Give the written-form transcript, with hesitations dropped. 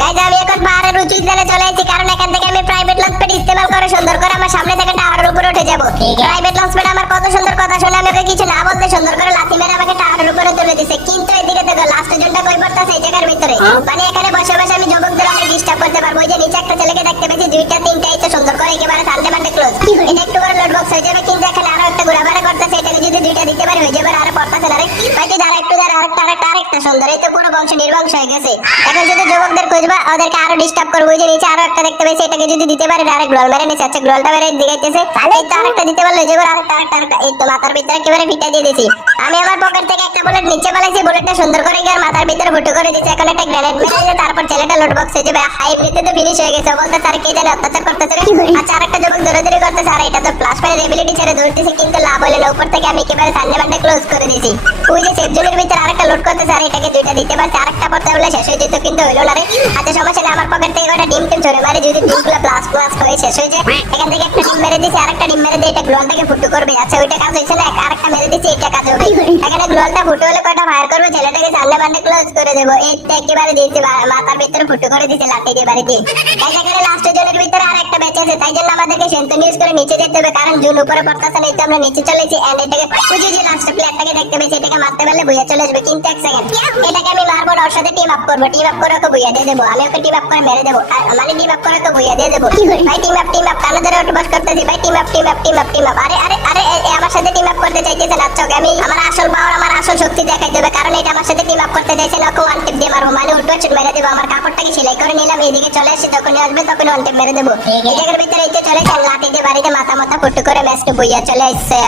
Guys আমি এখন পাহাড়ের উঁচু স্থানে চলে এসেছি, কারণ এখান থেকে আমি প্রাইভেট লঞ্চ প্যাড ইস্তেমাল করে সুন্দর করে আমার সামনে থেকে টাওয়ারের উপরে উঠে যাব। প্রাইভেট লঞ্চ প্যাড আমার কত সুন্দর কথা শুনে আমি ওকে কিছু না বলতে সুন্দর করে লাথি মেরে আমাকে টাওয়ারের উপরে তুলে দিছে। কিন্তু এদিকে দেখো লাস্টের জনটা কই পড়তাছে এই জায়গার ভিতরে। মানে এখানে বসে বসে আমি যুবকদের অনেক ডিস্টার্ব করতে পারবো। ওই যে নিচে একটা ছেলেকে দেখতে পেয়েছি, দুইটা তিনটা ইচ্ছে সুন্দর করে একেবারে সানডে মানডে ক্লোজ। এটা একটু করে লোড বক্স হয়ে যাবে, কিন্তু এখানে আরো একটা ঘোরাফেরা করতেছে। এটাকে যদি দুইটা দিতে পারি হয়ে যাবে, আরো পড়তাছে না রে ভাই। তুই দাঁড়া একটু দাঁড়া, আরেকটা সুন্দর। এই তো পুরো বংশ নির্বংশ হয়ে গেছে। এখন যদি যুবকদের খুঁজবা ওদেরকে আরো ডিস্টার্ব করবো। ওই যে নিচে আরো একটা দেখতে পেয়েছি, এটাকে যদি দিতে পারি ডাইরেক্ট গ্লোল মেরে নিচে। আচ্ছা গ্লোলটা মেরে দিগাইতেছে, এই তো আরেকটা দিতে পারলে যে আরেকটা এই তো মাথার ভিতরে একেবারে ফিটা দিয়ে দিয়েছি। আমি আমার পকেট থেকে একটা বুলেট নিচে ফেলেছি, বুলেটটা সুন্দর করে গিয়ে মাথার ভিতরে ফুটো করে দিয়েছি। এখন একটা গ্রেনেড মেরে তারপর ছেলেটা লোড বক্স হয়ে যাবে। হাই এমনিতে ফিনিশ হয়ে গেছে। বলতে স্যার কে জানে অত্যাচার করতেছে। আচ্ছা আরেকটা যুবক দৌড়াদৌড়ি করতেছে, আর এটা তো ফ্লাশ ফায়ার এবিলিটি ছেড়ে দৌড়তেছে, কিন্তু লাভ হলো না। উপর থেকে আমি একেবারে সানডে মানডে ক্লোজ করে দিয়েছি। ওই যে সেফ জোনের ভিতরে আরেকটা লোড করতেছে, আর এটাকে দুইটা দিতে পারছি। আরেকটা পড়তে বলে শেষ হয়ে যেত, কিন্তু হইলো না রে। আচ্ছা সমস্যা নেই, আমার পকেট থেকে একটা ডিম চলে মারি। যদি ডিমগুলো প্লাস হয়ে শেষ হয়ে যায়, এখান থেকে একটা ডিম মেরে দিয়েছি, আরেকটা ডিম মেরে দিয়ে এটা গ্লোলটাকে ফুটো করবে। আচ্ছা ওইটা কাজ হয়েছে না, আরেকটা মেরে দিয়েছি, এটা কাজ হবে। এখানে গ্লোলটা ফুটো হলে কয়টা ফায়ার করবে, ছেলেটাকে সানডে মানডে ক্লোজ করে দেবো। এইটা একেবারে দিয়েছি, মাথার ভিতরে ফুটো করে দিয়েছি লাঠি দিয়ে বাড়ি দিয়ে। এখানে লাস্টের জনের ভিতরে আর একটা ব্যাচ আছে, তাই জন্য আমাদেরকে সেন্টন ইউজ করে নিচে যেতে হবে, কারণ জুন উপরে পড়তেছে না। এই তো আমরা নিচে চলেছি। এন্ড এটাকে বুঝি যে লাস্ট প্লেয়ারটাকে দেখতে পেয়েছি, এটাকে মারতে পারলে বুইয়া চলে আসবে। কিন্তু এক সেকেন্ড, এটাকে আমি মারবো না, ওর সাথে টিম আপ করবো। টিম আপ করে ওকে বুইয়া দিয়ে দেবো। আমি ওকে টিম আপ করে মেরে দেবো, মানে টিম আপ করে ওকে বুইয়া দিয়ে দেবো। ভাই টিম আপ কানে ধরে ওটা বস করতেছি। ভাই টিম আপ। আরে আরে আরে আমার সাথে টিম আপ করতে চাইতেছে না। চোখ আমি আমার আসল পাওয়ার, আমার আসল শক্তি দেখাই দেবে, কারণ এটা আমার সাথে টিম আপ করতে চাইছে না। ওকে ওয়ান টিপ দিয়ে মারবো, মানে উল্টো ছুট মেরে দেবো। আমার কাপড়টাকে সেলাই করে নিলাম, এদিকে চলে আসছে, যখনই আসবে তখন ওয়ান টিপ মেরে দেবো। এই জায়গার ভিতরে এই তো চলে যান, লাঠি দিয়ে বাড়িতে মাথা ফুটো করে ম্যাচটা বইয়া চলে আসছে।